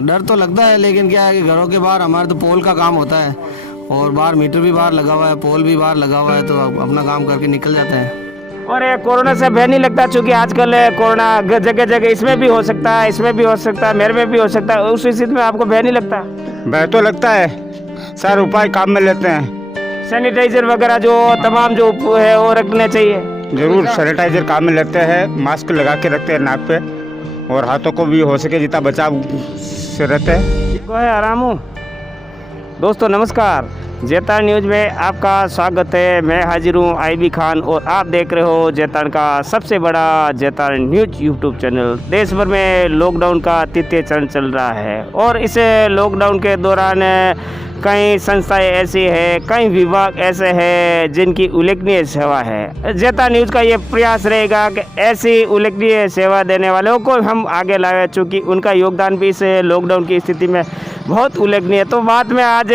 डर तो लगता है, लेकिन क्या है कि घरों के बाहर हमारे तो पोल का काम होता है और बाहर मीटर भी बाहर लगा हुआ है, पोल भी बाहर लगा हुआ है, तो अपना काम करके निकल जाते हैं। और ये कोरोना से भय नहीं लगता, चूंकि आजकल कोरोना जगह जगह इसमें भी हो सकता है, इसमें भी हो सकता है, मेरे में भी हो सकता है, उस स्थिति में आपको भय नहीं लगता? भय तो लगता है, सारे उपाय काम में लेते हैं। सैनिटाइजर वगैरह जो तमाम जो है वो रखने चाहिए। जरूर सैनिटाइजर काम में लेते हैं, मास्क लगा के रखते हैं नाक पे, और हाथों को भी हो सके जितना बचाव से रहते हैं। को है आराम हूँ। दोस्तों नमस्कार, जैतारण न्यूज़ में आपका स्वागत है। मैं हाजिर हूँ आईबी खान और आप देख रहे हो जैतारण का सबसे बड़ा जैतारण न्यूज़ यूट्यूब चैनल। देश भर में लॉकडाउन का तृतीय चरण चल रहा है और इस लॉकडाउन के दौरान कई संस्थाएं ऐसी है, कई विभाग ऐसे हैं जिनकी उल्लेखनीय सेवा है। जैतारण न्यूज़ का ये प्रयास रहेगा कि ऐसी उल्लेखनीय सेवा देने वालों को हम आगे लाएं, चूँकि उनका योगदान भी इस लॉकडाउन की स्थिति में बहुत उल्लेखनीय है। तो बात में आज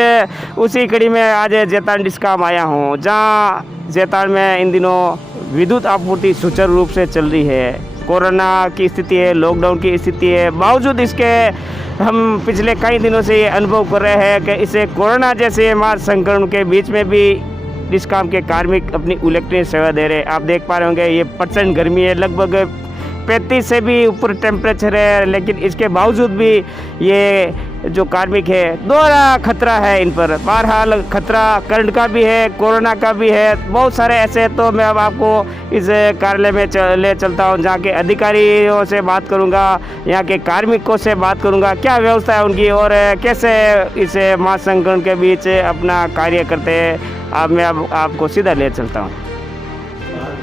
उसी कड़ी में आज जैतारण डिस्कॉम आया हूँ, जहाँ जैतारण में इन दिनों विद्युत आपूर्ति सुचारू रूप से चल रही है। कोरोना की स्थिति है, लॉकडाउन की स्थिति है, बावजूद इसके हम पिछले कई दिनों से ये अनुभव कर रहे हैं कि इसे कोरोना जैसे महामारी संक्रमण के बीच में भी डिस्कॉम के कार्मिक अपनी उल्लेखनीय सेवा दे रहे हैं। आप देख पा रहे होंगे ये प्रचंड गर्मी है, लगभग 35 से भी ऊपर टेम्परेचर है, लेकिन इसके बावजूद भी ये जो कार्मिक है दोहरा खतरा है इन पर। बहरहाल खतरा करंट का भी है, कोरोना का भी है, बहुत सारे ऐसे। तो मैं अब आपको इस कार्यालय में ले चलता हूँ, जहाँ के अधिकारियों से बात करूँगा, यहाँ के कार्मिकों से बात करूँगा, क्या व्यवस्था है उनकी और कैसे इस महामारी संक्रमण के बीच अपना कार्य करते हैं। अब मैं आपको सीधा ले चलता हूँ।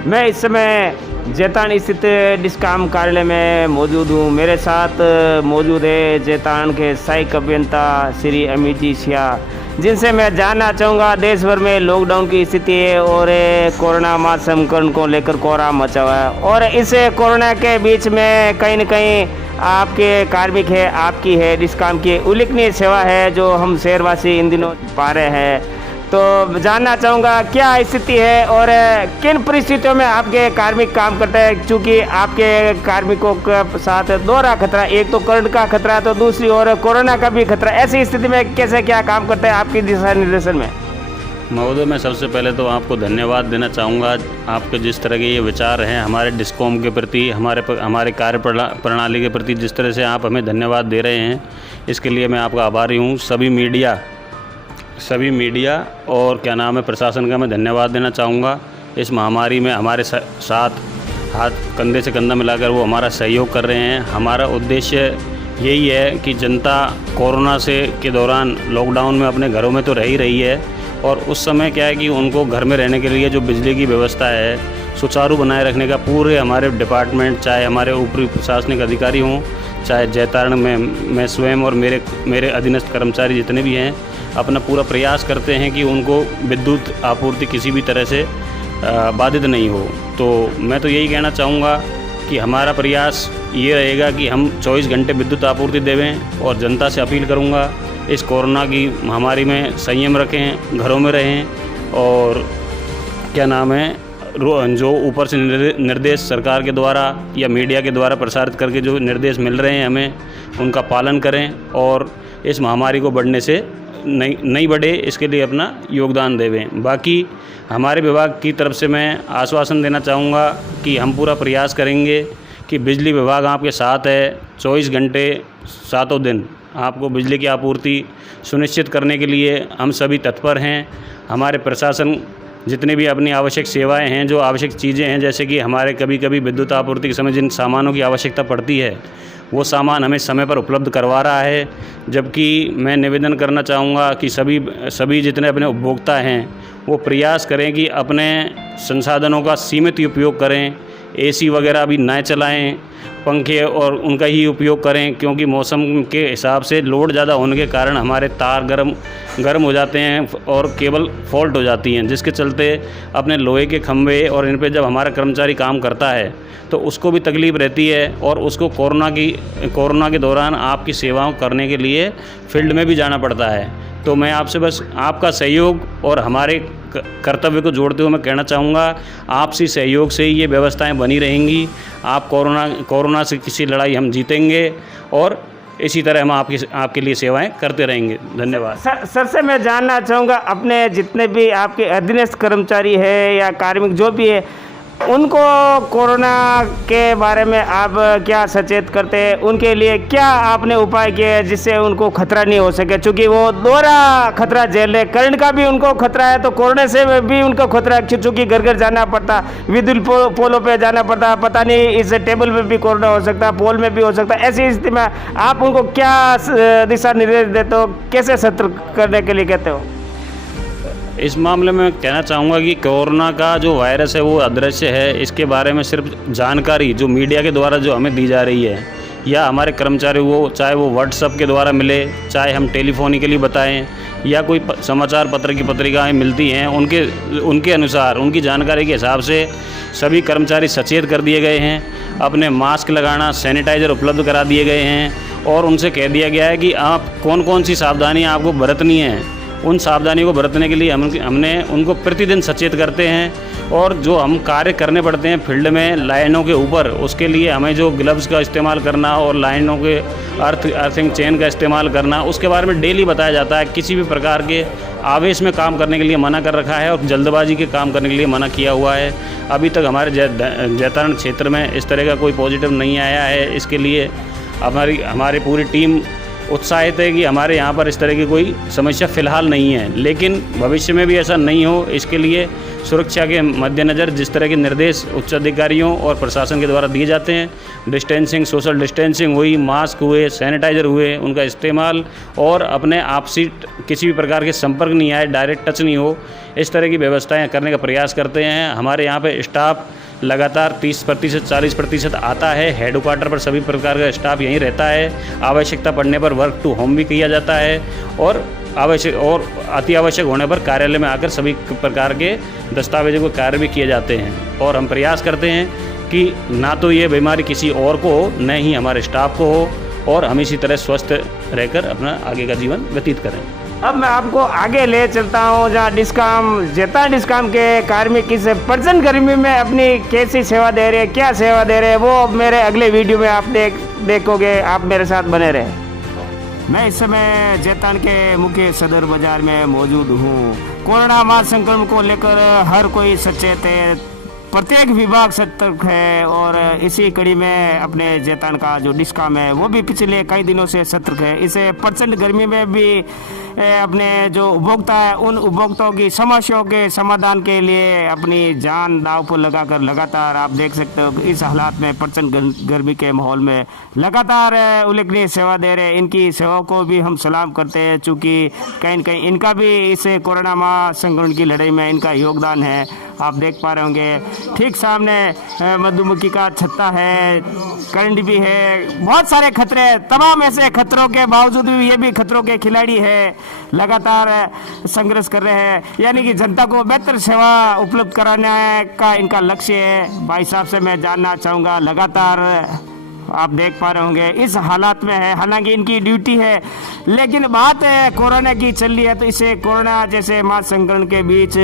मैं इस समय जैतारण स्थित डिस्कॉम कार्यालय में मौजूद हूँ। मेरे साथ मौजूद है जैतारण के सहायक अभियंता श्री अमित जी सिया, जिनसे मैं जानना चाहूँगा देश भर में लॉकडाउन की स्थिति है और कोरोना महामारी संक्रमण को लेकर कोहराम मचा हुआ है, और इस कोरोना के बीच में कहीं न कहीं आपके कार्मिक है, आपकी है, डिस्कॉम की उल्लेखनीय सेवा है जो हम शहरवासी इन दिनों पा रहे हैं। तो जानना चाहूँगा क्या स्थिति है और किन परिस्थितियों में आपके कार्मिक काम करते हैं, क्योंकि आपके कार्मिकों के साथ दोहरा खतरा, एक तो करंट का खतरा है तो दूसरी ओर कोरोना का भी खतरा। ऐसी स्थिति में कैसे क्या काम करते हैं आपके दिशा निर्देशन में? महोदय, मैं सबसे पहले तो आपको धन्यवाद देना चाहूँगा। आपके जिस तरह के ये विचार हैं हमारे डिस्कॉम के प्रति, हमारे कार्य प्रणाली के प्रति, जिस तरह से आप हमें धन्यवाद दे रहे हैं, इसके लिए मैं आपका आभारी हूँ। सभी मीडिया और क्या नाम है प्रशासन का मैं धन्यवाद देना चाहूँगा। इस महामारी में हमारे साथ हाथ कंधे से कंधा मिलाकर वो हमारा सहयोग कर रहे हैं। हमारा उद्देश्य यही है कि जनता कोरोना के दौरान लॉकडाउन में अपने घरों में तो रह ही रही है, और उस समय क्या है कि उनको घर में रहने के लिए जो बिजली की व्यवस्था है सुचारू बनाए रखने का पूरे हमारे डिपार्टमेंट, चाहे हमारे ऊपरी प्रशासनिक अधिकारी हों, चाहे जैतारण में मैं स्वयं और मेरे अधीनस्थ कर्मचारी जितने भी हैं, अपना पूरा प्रयास करते हैं कि उनको विद्युत आपूर्ति किसी भी तरह से बाधित नहीं हो। तो मैं तो यही कहना चाहूँगा कि हमारा प्रयास ये रहेगा कि हम 24 घंटे विद्युत आपूर्ति देवें, और जनता से अपील करूँगा इस कोरोना की महामारी में संयम रखें, घरों में रहें, और क्या नाम है जो ऊपर से निर्देश सरकार के द्वारा या मीडिया के द्वारा प्रसारित करके जो निर्देश मिल रहे हैं हमें, उनका पालन करें और इस महामारी को बढ़ने से नहीं बढ़े, इसके लिए अपना योगदान देवें। बाकी हमारे विभाग की तरफ से मैं आश्वासन देना चाहूँगा कि हम पूरा प्रयास करेंगे कि बिजली विभाग आपके साथ है। 24 घंटे 7 दिन आपको बिजली की आपूर्ति सुनिश्चित करने के लिए हम सभी तत्पर हैं। हमारे प्रशासन जितने भी अपनी आवश्यक सेवाएं हैं, जो आवश्यक चीज़ें हैं, जैसे कि हमारे कभी विद्युत आपूर्ति के समय जिन सामानों की आवश्यकता पड़ती है वो सामान हमें समय पर उपलब्ध करवा रहा है। जबकि मैं निवेदन करना चाहूँगा कि सभी जितने अपने उपभोक्ता हैं वो प्रयास करें कि अपने संसाधनों का सीमित उपयोग करें, एसी वगैरह भी ना चलाएं, पंखे और उनका ही उपयोग करें, क्योंकि मौसम के हिसाब से लोड ज़्यादा होने के कारण हमारे तार गर्म हो जाते हैं और केबल फॉल्ट हो जाती हैं, जिसके चलते अपने लोहे के खंभे और इन पे जब हमारा कर्मचारी काम करता है तो उसको भी तकलीफ़ रहती है, और उसको कोरोना के दौरान आपकी सेवाओं करने के लिए फील्ड में भी जाना पड़ता है। तो मैं आपसे बस आपका सहयोग और हमारे कर्तव्य को जोड़ते हुए मैं कहना चाहूँगा, आपसी सहयोग से ही ये व्यवस्थाएं बनी रहेंगी। आप कोरोना से किसी लड़ाई हम जीतेंगे, और इसी तरह हम आपके लिए सेवाएं करते रहेंगे। धन्यवाद। सर से मैं जानना चाहूँगा, अपने जितने भी आपके अधीनस्थ कर्मचारी है या कार्मिक जो भी है, उनको कोरोना के बारे में आप क्या सचेत करते हैं? उनके लिए क्या आपने उपाय किए हैं जिससे उनको खतरा नहीं हो सके? क्योंकि वो दोहरा खतरा झेल रहे, करंट का भी उनको खतरा है तो कोरोना से भी उनको खतरा है, चूँकि घर घर जाना पड़ता, विद्युत पोलों पे जाना पड़ता, पता नहीं इस टेबल पे भी कोरोना हो सकता है, पोल में भी हो सकता है। ऐसी स्थिति में आप उनको क्या दिशा निर्देश देते हो, कैसे सतर्क करने के लिए कहते हो? इस मामले में कहना चाहूँगा कि कोरोना का जो वायरस है वो अदृश्य है। इसके बारे में सिर्फ जानकारी जो मीडिया के द्वारा जो हमें दी जा रही है या हमारे कर्मचारी वो चाहे वो व्हाट्सएप के द्वारा मिले, चाहे हम टेलीफोनिकली बताएं या कोई समाचार पत्र की पत्रिकाएं मिलती हैं, उनके अनुसार उनकी जानकारी के हिसाब से सभी कर्मचारी सचेत कर दिए गए हैं। अपने मास्क लगाना, सैनिटाइज़र उपलब्ध करा दिए गए हैं और उनसे कह दिया गया है कि आप कौन कौन सी सावधानियाँ आपको बरतनी हैं। उन सावधानियों को बरतने के लिए हमने उनको प्रतिदिन सचेत करते हैं। और जो हम कार्य करने पड़ते हैं फील्ड में लाइनों के ऊपर, उसके लिए हमें जो ग्लव्स का इस्तेमाल करना और लाइनों के अर्थिंग चेन का इस्तेमाल करना, उसके बारे में डेली बताया जाता है। किसी भी प्रकार के आवेश में काम करने के लिए मना कर रखा है और जल्दबाजी के काम करने के लिए मना किया हुआ है। अभी तक हमारे जैतारण क्षेत्र में इस तरह का कोई पॉजिटिव नहीं आया है। इसके लिए हमारी पूरी टीम उत्साहित है कि हमारे यहाँ पर इस तरह की कोई समस्या फ़िलहाल नहीं है, लेकिन भविष्य में भी ऐसा नहीं हो, इसके लिए सुरक्षा के मद्देनज़र जिस तरह के निर्देश उच्च अधिकारियों और प्रशासन के द्वारा दिए जाते हैं, डिस्टेंसिंग, सोशल डिस्टेंसिंग हुई, मास्क हुए, सैनिटाइज़र हुए, उनका इस्तेमाल और अपने आपसी किसी भी प्रकार के संपर्क नहीं आए, डायरेक्ट टच नहीं हो, इस तरह की व्यवस्थाएँ करने का प्रयास करते हैं। हमारे यहाँ पर स्टाफ लगातार 30% 40% आता है। हेडक्वार्टर पर सभी प्रकार का स्टाफ यहीं रहता है। आवश्यकता पड़ने पर वर्क टू होम भी किया जाता है और अति आवश्यक होने पर कार्यालय में आकर सभी प्रकार के दस्तावेजों के कार्य भी किए जाते हैं। और हम प्रयास करते हैं कि ना तो ये बीमारी किसी और को हो, न ही हमारे स्टाफ को हो, और हम इसी तरह स्वस्थ रहकर अपना आगे का जीवन व्यतीत करें। अब मैं आपको आगे ले चलता हूँ जहाँ जैतारण डिस्काम के कार्मिक इस प्रचंड गर्मी में अपनी कैसी सेवा दे रहे हैं, क्या सेवा दे रहे हैं, वो मेरे अगले वीडियो में आप देखोगे। आप मेरे साथ बने रहे। मैं इस समय जैतारण के मुख्य सदर बाजार में मौजूद हूँ। कोरोना महासंक्रमण को लेकर हर कोई सचेत है, प्रत्येक विभाग सतर्क है और इसी कड़ी में अपने जैतारण का जो डिस्काम है वो भी पिछले कई दिनों से सतर्क है। इसे प्रचंड गर्मी में भी अपने जो उपभोक्ता है उन उपभोक्ताओं की समस्याओं के समाधान के लिए अपनी जान दांव पर लगाकर लगातार आप देख सकते हो इस हालात में प्रचंड गर्मी के माहौल में लगातार उल्लेखनीय सेवा दे रहे हैं। इनकी सेवाओं को भी हम सलाम करते हैं, चूँकि कहीं न कहीं इनका भी इस कोरोना महासंक्रमण की लड़ाई में इनका योगदान है। आप देख पा रहे होंगे ठीक सामने मधुमक्खी का छत्ता है, करंट भी है, बहुत सारे खतरे, तमाम ऐसे खतरों के बावजूद भी ये भी खतरों के खिलाड़ी है, लगातार संघर्ष कर रहे हैं। यानी कि जनता को बेहतर सेवा उपलब्ध कराने का इनका लक्ष्य है। भाई साहब से मैं जानना चाहूँगा, लगातार आप देख पा रहे होंगे इस हालात में है, हालांकि इनकी ड्यूटी है, लेकिन बात है कोरोना की चल रही है, तो इसे कोरोना जैसे महासंक्रमण के बीच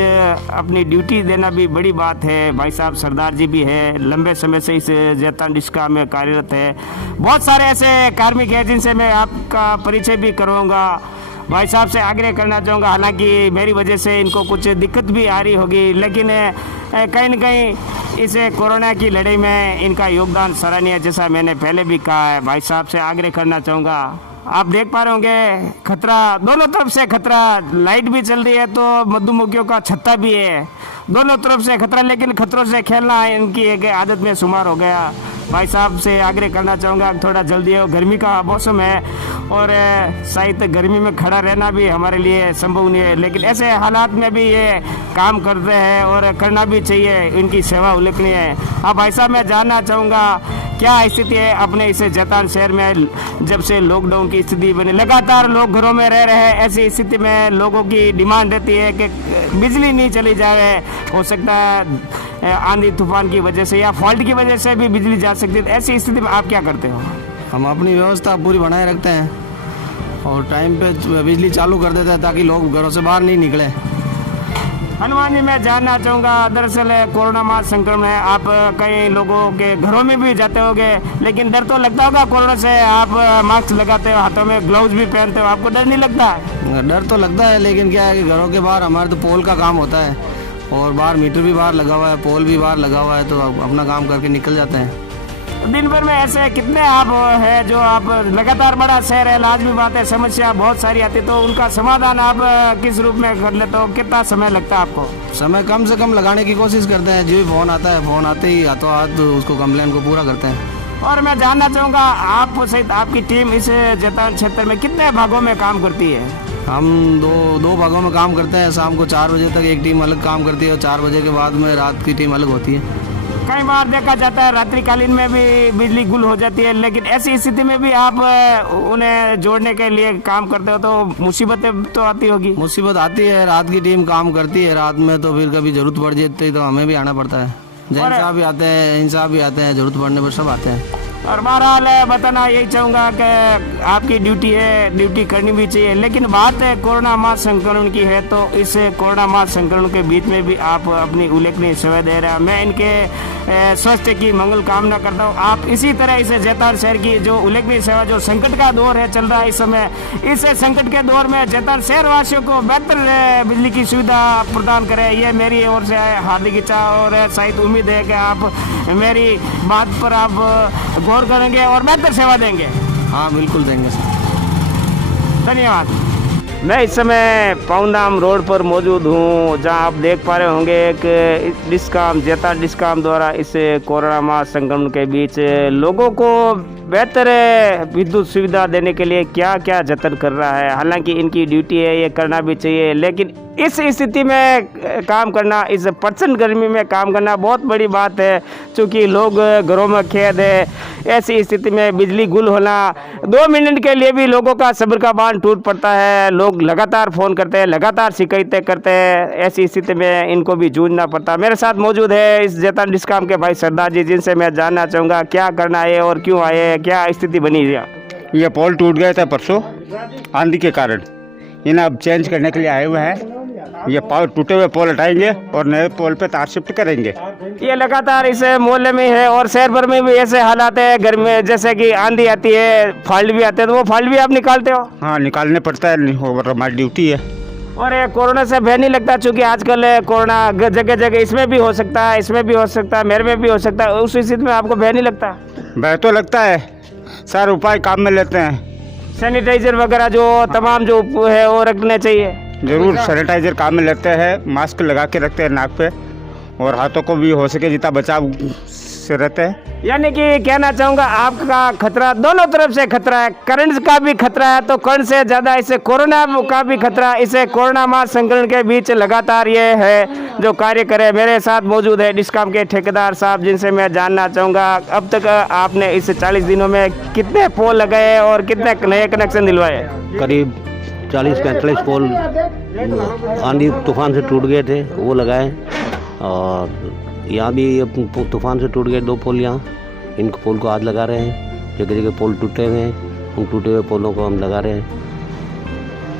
अपनी ड्यूटी देना भी बड़ी बात है। भाई साहब सरदार जी भी है, लंबे समय से इस जैतारण डिस्काम में कार्यरत है। बहुत सारे ऐसे कार्मिक हैं जिनसे मैं आपका परिचय भी करूँगा। भाई साहब से आग्रह करना चाहूँगा, हालांकि मेरी वजह से इनको कुछ दिक्कत भी आ रही होगी, लेकिन कहीं न कहीं इस कोरोना की लड़ाई में इनका योगदान सराहनीय है, जैसा मैंने पहले भी कहा है। भाई साहब से आग्रह करना चाहूँगा, आप देख पा रहे होंगे खतरा, दोनों तरफ से खतरा, लाइट भी चल रही है तो मधुमक्खियों का छत्ता भी है, दोनों तरफ से खतरा, लेकिन खतरों से खेलना इनकी एक आदत में शुमार हो गया। भाई साहब से आग्रह करना चाहूँगा थोड़ा जल्दी हो, गर्मी का मौसम है और शायद गर्मी में खड़ा रहना भी हमारे लिए संभव नहीं है, लेकिन ऐसे हालात में भी ये काम कर रहे हैं और करना भी चाहिए, इनकी सेवा उल्लेखनीय है। अब भाई साहब मैं जानना चाहूँगा क्या स्थिति है अपने इस जैतारण शहर में, जब से लॉकडाउन की स्थिति बनी, लगातार लोग घरों में रह रहे हैं, ऐसी स्थिति में लोगों की डिमांड रहती है कि बिजली नहीं चली जाए, हो सकता है आंधी तूफान की वजह से या फॉल्ट की वजह से भी बिजली जा सकती है, ऐसी स्थिति में आप क्या करते हो? हम अपनी व्यवस्था पूरी बनाए रखते हैं और टाइम पे बिजली चालू कर देते हैं ताकि लोग घरों से बाहर नहीं निकले। हनुमान जी, मैं जानना चाहूँगा, दरअसल कोरोना माह संक्रमण है, आप कई लोगों के घरों में भी जाते होंगे, लेकिन डर तो लगता होगा कोरोना से। आप मास्क लगाते हो, हाथों में ग्लव्स भी पहनते हो, आपको डर नहीं लगता? डर तो लगता है, लेकिन क्या है कि घरों के बाहर हमारे तो पोल का काम होता है और बाहर मीटर भी बाहर लगा हुआ है, पोल भी बाहर लगा हुआ है, तो अपना काम करके निकल जाते हैं। दिन भर में ऐसे कितने आप है जो आप लगातार, बड़ा शहर है, लाजमी बात है, समस्या बहुत सारी आती है, तो उनका समाधान आप किस रूप में कर लेते हो? कितना समय लगता है आपको? समय कम से कम लगाने की कोशिश करते हैं। जो भी फ़ोन आता है, फ़ोन आते ही हाथों हाथ उसको कंप्लेन को पूरा करते हैं। और मैं जानना चाहूँगा, आप सहित आपकी टीम इस जैतान क्षेत्र में कितने भागों में काम करती है? हम दो भागों में काम करते हैं। शाम को 4 बजे तक एक टीम अलग काम करती है और 4 बजे के बाद में रात की टीम अलग होती है। कई बार देखा जाता है रात्रिकालीन में भी बिजली गुल हो जाती है, लेकिन ऐसी स्थिति में भी आप उन्हें जोड़ने के लिए काम करते हो, तो मुसीबतें तो आती होगी? मुसीबत आती है, रात की टीम काम करती है, रात में तो फिर कभी ज़रूरत पड़ जाती है तो हमें भी आना पड़ता है। जैन साहब भी आते हैं, इन साहब भी आते हैं, ज़रूरत पड़ने पर सब आते हैं। और बहरहाल बताना यही चाहूँगा कि आपकी ड्यूटी है, ड्यूटी करनी भी चाहिए, लेकिन बात है कोरोना माह संक्रमण की है, तो इस कोरोना माह संक्रमण के बीच में भी आप अपनी उल्लेखनीय सेवा दे रहे हैं। मैं इनके स्वास्थ्य की मंगल कामना करता हूँ। आप इसी तरह इस जैतान शहर की जो उल्लेखनीय सेवा, जो संकट का दौर है चल रहा है इस समय, इस संकट के दौर में जैतान शहर वासियों को बेहतर बिजली की सुविधा प्रदान करें, ये मेरी ओर से हार्दिक इच्छा और शायद उम्मीद है कि आप मेरी बात पर आप गौर करेंगे और बेहतर सेवा देंगे। हाँ, बिल्कुल देंगे सर। धन्यवाद। मैं इस समय पाउंडाम रोड पर मौजूद हूँ, जहाँ आप देख पा रहे होंगे कि डिस्कॉम, जैतान डिस्कॉम द्वारा इस कोरोना माह संक्रमण के बीच लोगों को बेहतर विद्युत सुविधा देने के लिए क्या क्या जतन कर रहा है। हालांकि इनकी ड्यूटी है, ये करना भी चाहिए, लेकिन इस स्थिति में काम करना, इस प्रचंड गर्मी में काम करना बहुत बड़ी बात है, क्योंकि लोग घरों में कैद है। ऐसी स्थिति में बिजली गुल होना, 2 मिनट के लिए भी लोगों का सब्र का बांध टूट पड़ता है। लोग लगातार फ़ोन करते हैं, लगातार शिकायतें करते हैं, ऐसी स्थिति में इनको भी जूझना पड़ता है। मेरे साथ मौजूद है इस जैतान डिस्कॉम के भाई सरदार जी, जिनसे मैं जानना चाहूँगा क्या करना है और क्यों आए, क्या स्थिति बनी है। ये पोल टूट गए थे परसों आंधी के कारण, इन्हें अब चेंज करने के लिए आए हुए हैं। ये टूटे हुए पोल हटाएंगे और नए पोल पे तार शिफ्ट करेंगे। ये लगातार इस मोहल्ले में है और शहर भर में भी ऐसे हालात है, घर में जैसे कि आंधी आती है, फाल्ट भी आते हैं, तो वो फाल्ट भी आप निकालते हो? हाँ, निकालने पड़ता है, और हमारी ड्यूटी है। और ये कोरोना से भय नहीं लगता, चूँकि आजकल कोरोना जगह जगह, इसमें भी हो सकता है, इसमें भी हो सकता है, मेरे में भी हो सकता है, उस स्थिति में आपको भय नहीं लगता? भय तो लगता है, सारे उपाय काम में लेते हैं। सैनिटाइजर वगैरह जो तमाम जो है वो रखने चाहिए। जरूर सैनिटाइजर काम में लेते हैं, मास्क लगा के रखते हैं नाक पे, और हाथों को भी हो सके जितना बचाव से रहते हैं। यानी कि कहना चाहूँगा, आपका खतरा दोनों तरफ से खतरा है, करंट का भी खतरा है, तो करंट से ज़्यादा इसे कोरोना का भी खतरा, इसे कोरोना माह संक्रमण के बीच लगातार ये है जो कार्य करे। मेरे साथ मौजूद है डिस्कॉम के ठेकेदार साहब, जिनसे मैं जानना चाहूँगा, अब तक आपने इस 40 दिनों में कितने पोल लगाए और कितने नए कनेक्शन दिलवाए? करीब 40-45 पोल आंधी तूफान से टूट गए थे, वो लगाए। और यहाँ भी तूफान से टूट गए 2 पोल, यहाँ इन पोल को आज लगा रहे हैं। जगह जगह पोल टूटे हुए हैं, उन टूटे हुए पोलों को हम लगा रहे हैं।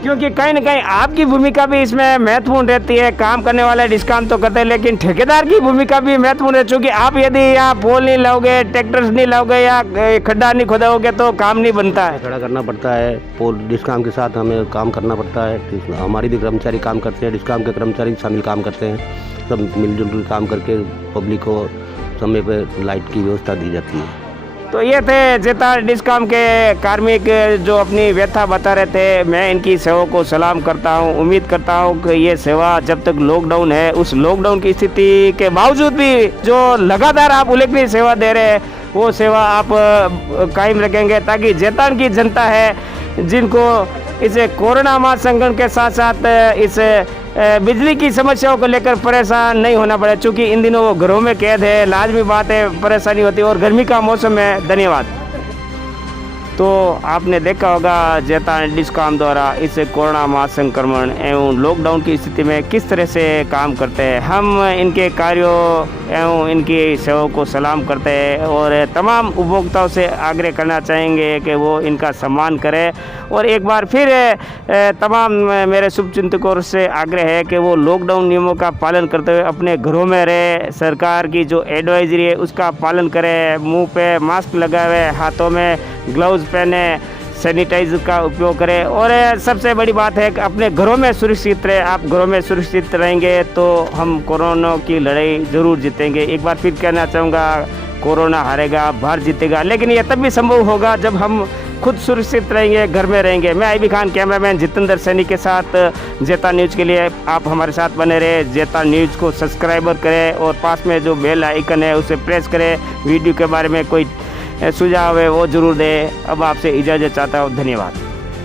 क्योंकि कहीं ना कहीं आपकी भूमिका भी इसमें महत्वपूर्ण रहती है। काम करने वाले डिस्काउंट तो करते हैं, लेकिन ठेकेदार की भूमिका भी महत्वपूर्ण है, क्योंकि आप यदि यहाँ पोल नहीं लाओगे, ट्रैक्टर्स नहीं लाओगे या खड्डा नहीं खोदाओगे तो काम नहीं बनता है। खड़ा करना पड़ता है, पोल डिस्कॉम के साथ हमें काम करना पड़ता है। हमारी भी कर्मचारी काम करते हैं, डिस्कॉम के कर्मचारी शामिल काम करते हैं, सब मिलजुल कर काम करके पब्लिक को समय पर लाइट की व्यवस्था दी जाती है। तो ये थे जैतान डिस्कॉम के कार्मिक जो अपनी व्यथा बता रहे थे। मैं इनकी सेवा को सलाम करता हूँ। उम्मीद करता हूँ कि ये सेवा जब तक लॉकडाउन है, उस लॉकडाउन की स्थिति के बावजूद भी जो लगातार आप उल्लेखनीय सेवा दे रहे हैं, वो सेवा आप कायम रखेंगे, ताकि जैतान की जनता है, जिनको इस कोरोना माह संक्रमण के साथ साथ इस बिजली की समस्याओं को लेकर परेशान नहीं होना पड़े, क्योंकि इन दिनों वो घरों में कैद है, लाजमी बात है, परेशानी होती है और गर्मी का मौसम है। धन्यवाद। तो आपने देखा होगा जैतान डिस्कॉम द्वारा इस कोरोना महासंक्रमण एवं लॉकडाउन की स्थिति में किस तरह से काम करते हैं। हम इनके कार्यों एवं इनकी सेवाओं को सलाम करते हैं और तमाम उपभोक्ताओं से आग्रह करना चाहेंगे कि वो इनका सम्मान करें। और एक बार फिर तमाम मेरे शुभचिंतकों से आग्रह है कि वो लॉकडाउन नियमों का पालन करते हुए अपने घरों में रहे, सरकार की जो एडवाइजरी है उसका पालन करें, मुंह पे मास्क लगाए हुए, हाथों में ग्लव्स पहने, सैनिटाइजर का उपयोग करें और सबसे बड़ी बात है कि अपने घरों में सुरक्षित रहे। आप घरों में सुरक्षित रहेंगे तो हम कोरोना की लड़ाई ज़रूर जीतेंगे। एक बार फिर कहना चाहूँगा, कोरोना हारेगा, भारत जीतेगा, लेकिन ये तब भी संभव होगा जब हम खुद सुरक्षित रहेंगे, घर में रहेंगे। मैं आईबी खान, कैमरामैन जितेंद्र सैनी के साथ जैतान न्यूज़ के लिए आप हमारे साथ बने रहे। जैतान न्यूज़ को सब्सक्राइबर करें और पास में जो बेल आइकन है उसे प्रेस करें। वीडियो के बारे में कोई सुझाव है वो ज़रूर दें। अब आपसे इजाज़त चाहता हूँ। धन्यवाद।